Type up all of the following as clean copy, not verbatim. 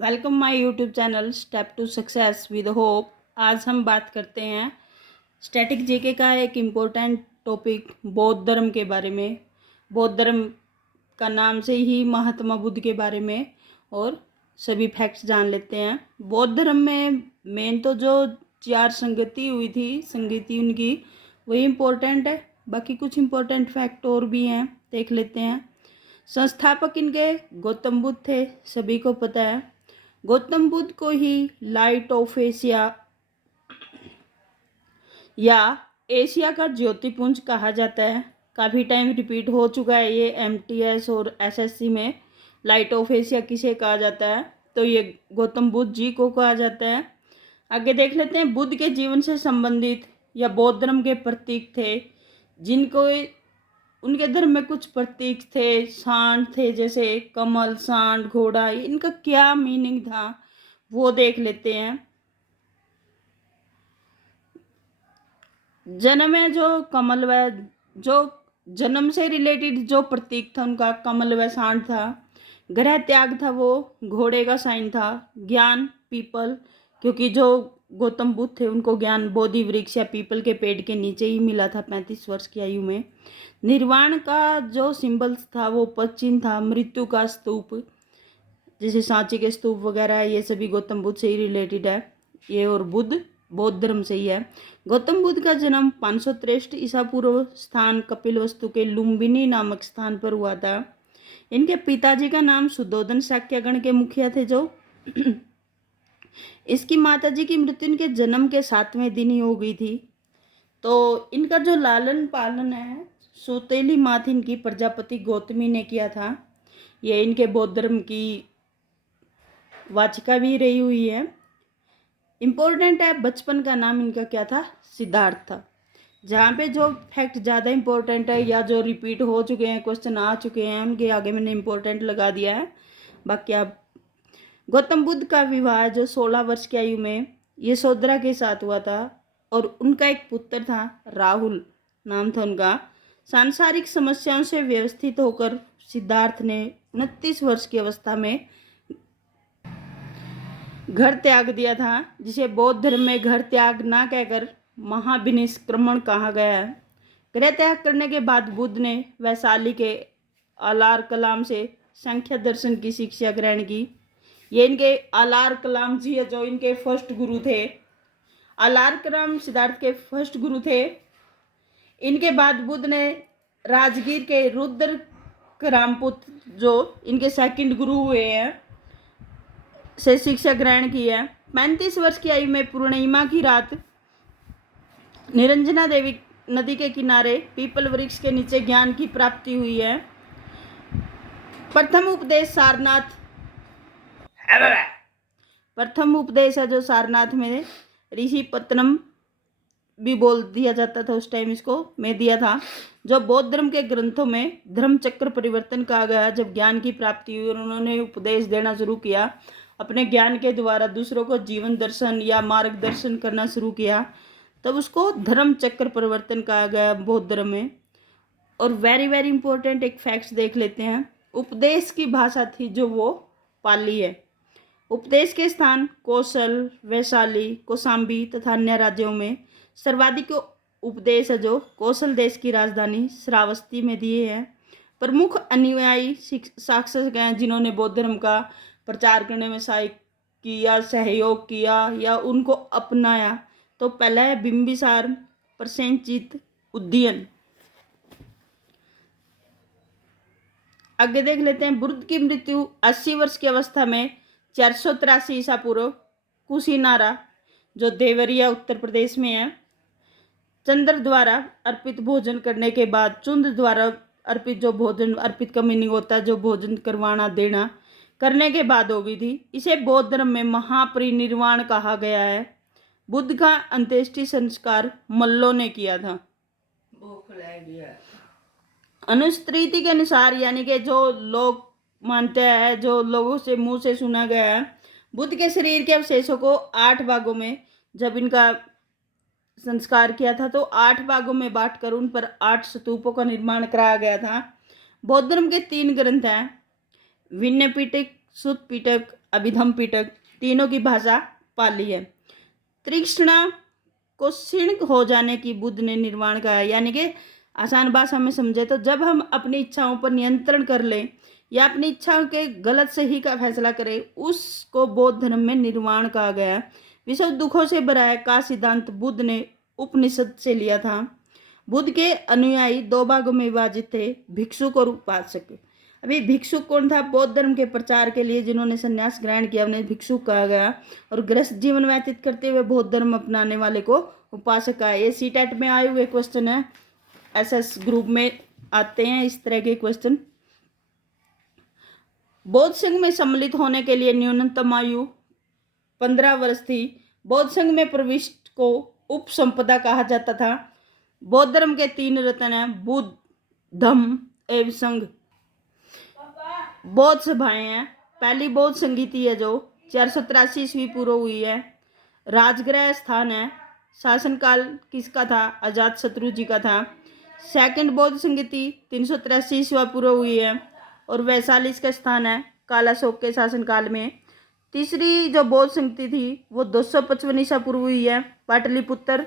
Welcome my YouTube channel step to success with hope. आज हम बात करते हैं स्टैटिक जीके का एक इम्पोर्टेंट टॉपिक बौद्ध धर्म के बारे में। बौद्ध धर्म का नाम से ही महात्मा बुद्ध के बारे में और सभी फैक्ट्स जान लेते हैं। बौद्ध धर्म में मेन तो जो चार संगति हुई थी, संगति उनकी, वही इम्पोर्टेंट है। बाकी कुछ इम्पोर्टेंट फैक्ट और भी हैं, देख लेते हैं। संस्थापक इनके गौतम बुद्ध थे, सभी को पता है। गौतम बुद्ध को ही लाइट ऑफ एशिया या एशिया का ज्योतिपुंज कहा जाता है। काफ़ी टाइम रिपीट हो चुका है ये एमटीएस और एसएससी में। लाइट ऑफ एशिया किसे कहा जाता है, तो ये गौतम बुद्ध जी को कहा जाता है। आगे देख लेते हैं। बुद्ध के जीवन से संबंधित या बौद्ध धर्म के प्रतीक थे, जिनको उनके धर्म में कुछ प्रतीक थे, सांड थे, जैसे कमल, सांड, घोड़ा। इनका क्या मीनिंग था वो देख लेते हैं। जन्म में जो कमल व जो जन्म से रिलेटेड जो प्रतीक था उनका कमल व सांड था। ग्रह त्याग था वो घोड़े का साइन था। ज्ञान पीपल, क्योंकि जो गौतम बुद्ध थे उनको ज्ञान बोधि वृक्ष या पीपल के पेड़ के नीचे ही मिला था 35 वर्ष की आयु में। निर्वाण का जो सिंबल्स था वो पश्चिम था। मृत्यु का स्तूप, जैसे सांची के स्तूप वगैरह, ये सभी गौतम बुद्ध से ही रिलेटेड है ये। और बुद्ध बौद्ध धर्म से ही है। गौतम बुद्ध का जन्म 563 ईसा पूर्व स्थान कपिलवस्तु के लुम्बिनी नामक स्थान पर हुआ था। इनके पिताजी का नाम सुद्धोधन शाक्यगण के मुखिया थे जो इसकी माताजी की मृत्यु इनके जन्म के 7वें दिन ही हो गई थी। तो इनका जो लालन पालन है सौतेली माँ थी इनकी, प्रजापति गौतमी ने किया था। ये इनके बौद्ध धर्म की वाचिका भी रही हुई है। इम्पोर्टेंट है, बचपन का नाम इनका क्या था? सिद्धार्थ था। जहाँ पे जो फैक्ट ज़्यादा इम्पोर्टेंट है या जो रिपीट हो चुके हैं, क्वेश्चन आ चुके हैं, उनके आगे मैंने इम्पोर्टेंट लगा दिया है। बाकी आप गौतम बुद्ध का विवाह जो 16 वर्ष की आयु में यशोधरा के साथ हुआ था और उनका एक पुत्र था, राहुल नाम था उनका। सांसारिक समस्याओं से व्यवस्थित होकर सिद्धार्थ ने 29 वर्ष की अवस्था में घर त्याग दिया था, जिसे बौद्ध धर्म में घर त्याग ना कहकर महाविनिष्क्रमण कहा गया है। गृह त्याग करने के बाद बुद्ध ने वैशाली के अलार कलाम से संख्या दर्शन की शिक्षा ग्रहण की। ये इनके अलार कलाम जी है जो इनके फर्स्ट गुरु थे। अलार कलाम सिद्धार्थ के फर्स्ट गुरु थे। इनके बाद बुद्ध ने राजगीर के रुद्र करामपुत्र जो इनके सेकंड गुरु हुए हैं से शिक्षा ग्रहण की है। 35 वर्ष की आयु में पूर्णिमा की रात निरंजना देवी नदी के किनारे पीपल वृक्ष के नीचे ज्ञान की प्राप्ति हुई है। प्रथम उपदेश है जो सारनाथ में ऋषि पत्तनम भी बोल दिया जाता था उस टाइम, इसको मैं दिया था। जो बौद्ध धर्म के ग्रंथों में धर्म चक्र परिवर्तन कहा गया। जब ज्ञान की प्राप्ति हुई और उन्होंने उपदेश देना शुरू किया, अपने ज्ञान के द्वारा दूसरों को जीवन दर्शन या मार्गदर्शन करना शुरू किया, तब उसको धर्म चक्र परिवर्तन कहा गया बौद्ध धर्म में। और वेरी वेरी इंपॉर्टेंट एक फैक्ट्स देख लेते हैं। उपदेश की भाषा थी जो वो पाली है। उपदेश के स्थान कौशल, वैशाली, कौशाम्बी तथा अन्य राज्यों में सर्वाधिक उपदेश है जो कौशल देश की राजधानी श्रावस्ती में दिए हैं। प्रमुख अनुयायी शासक हैं जिन्होंने बौद्ध धर्म का प्रचार करने में सहायक किया, सहयोग किया या उनको अपनाया। तो पहला है बिंबिसार, प्रसेनजीत, उदयन। आगे देख लेते हैं। बुद्ध की मृत्यु 80 वर्ष की अवस्था में 483 ईसा पूर्व कुशीनारा जो देवरिया उत्तर प्रदेश में है, चंद्र द्वारा अर्पित भोजन करने के बाद, चुंद द्वारा अर्पित जो भोजन, अर्पित का मीनिंग होता है जो भोजन करवाना देना, करने के बाद हो गई थी। इसे बौद्ध धर्म में महापरिनिर्वाण कहा गया है। बुद्ध का अंत्येष्टि संस्कार मल्लों ने किया था। अनुस्मृति के अनुसार, यानी कि जो लोग मानते हैं, जो लोगों से मुंह से सुना गया है, बुद्ध के शरीर के अवशेषों को 8 भागों में जब इनका संस्कार किया था तो 8 भागों में बांटकर उन पर 8 स्तूपों का निर्माण कराया गया था। बौद्ध धर्म के 3 ग्रंथ हैं, विनय पिटक, सुत्त पिटक, अभिधम पिटक तीनों की भाषा पाली है। तृष्णा को क्षीण हो जाने की बुद्ध ने निर्वाण कहा है, यानी कि आसान भाषा में समझे तो जब हम अपनी इच्छाओं पर नियंत्रण कर लें या अपनी इच्छाओं के गलत सही का फैसला करें, उसको बौद्ध धर्म में निर्वाण कहा गया। विश्व दुखों से भरा है का सिद्धांत बुद्ध ने उपनिषद से लिया था। बुद्ध के अनुयायी दो भागों में विभाजित थे, भिक्षुक और उपासक। अभी भिक्षुक कौन था? बौद्ध धर्म के प्रचार के लिए जिन्होंने संन्यास ग्रहण किया उन्हें भिक्षुक कहा गया, और गृहस्थ जीवन व्यतीत करते हुए बौद्ध धर्म अपनाने वाले को उपासक कहा। ये सीटेट में आए हुए क्वेश्चन है, एसएस ग्रुप में आते हैं इस तरह के क्वेश्चन। बौद्ध संघ में सम्मिलित होने के लिए न्यूनतम आयु 15 वर्ष थी। बौद्ध संघ में प्रविष्ट को उपसंपदा कहा जाता था। बौद्ध धर्म के 3 रत्न हैं, बुद्ध, धम्म एवं संघ। बौद्ध सभाएं हैं। पहली बौद्ध संगीति है जो 483 ईस्वी पूर्व हुई है। राजगृह स्थान है। शासनकाल किसका था? अजात शत्रु जी का था। सेकंड बौद्ध संगीति 383 ईस्वी पूर्व हुई है और वैशाली का स्थान है कालाशोक के शासनकाल में। तीसरी जो बौद्ध संगीति थी वो 255 ईसा पूर्व हुई है, पाटलिपुत्र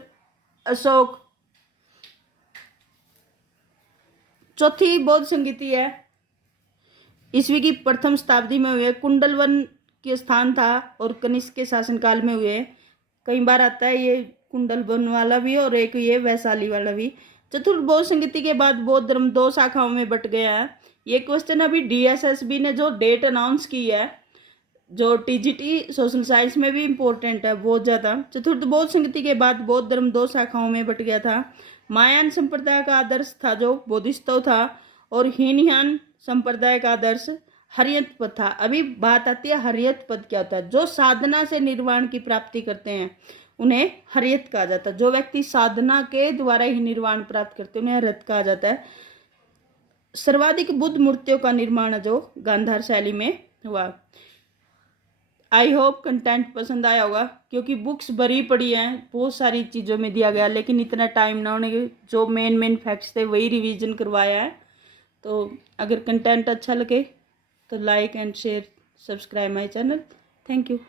अशोक। चौथी बौद्ध संगीति है ईस्वी की प्रथम शताब्दी में हुए, कुंडलवन के स्थान था और कनिष्क के शासनकाल में हुए। कई बार आता है ये कुंडलवन वाला भी और एक ये वैशाली वाला भी। चतुर्थ बौद्ध संगीति के बाद बौद्ध धर्म 2 शाखाओं में बट गया है। ये क्वेश्चन अभी डीएसएसबी ने जो डेट अनाउंस की है, जो टीजीटी सोशल साइंस में भी इम्पोर्टेंट है बहुत ज़्यादा। चतुर्थ बौद्ध संगीति के बाद बौद्ध धर्म 2 शाखाओं में बट गया था। महायान संप्रदाय का आदर्श था जो बोधिसत्व था, और हीनयान संप्रदाय का आदर्श हरियत पद था। अभी बात आती है हरियत पद क्या होता है? जो साधना से निर्वाण की प्राप्ति करते हैं उन्हें हरियत कहा जाता है। जो व्यक्ति साधना के द्वारा ही निर्वाण प्राप्त करते हैं उन्हें हरियत कहा जाता है। सर्वाधिक बुद्ध मूर्तियों का निर्माण जो गांधार शैली में हुआ। आई होप कंटेंट पसंद आया होगा, क्योंकि बुक्स भरी पड़ी हैं, बहुत सारी चीज़ों में दिया गया, लेकिन इतना टाइम ना होने के जो मेन फैक्ट्स थे वही रिवीजन करवाया है। तो अगर कंटेंट अच्छा लगे तो like and share, subscribe my channel. Thank you.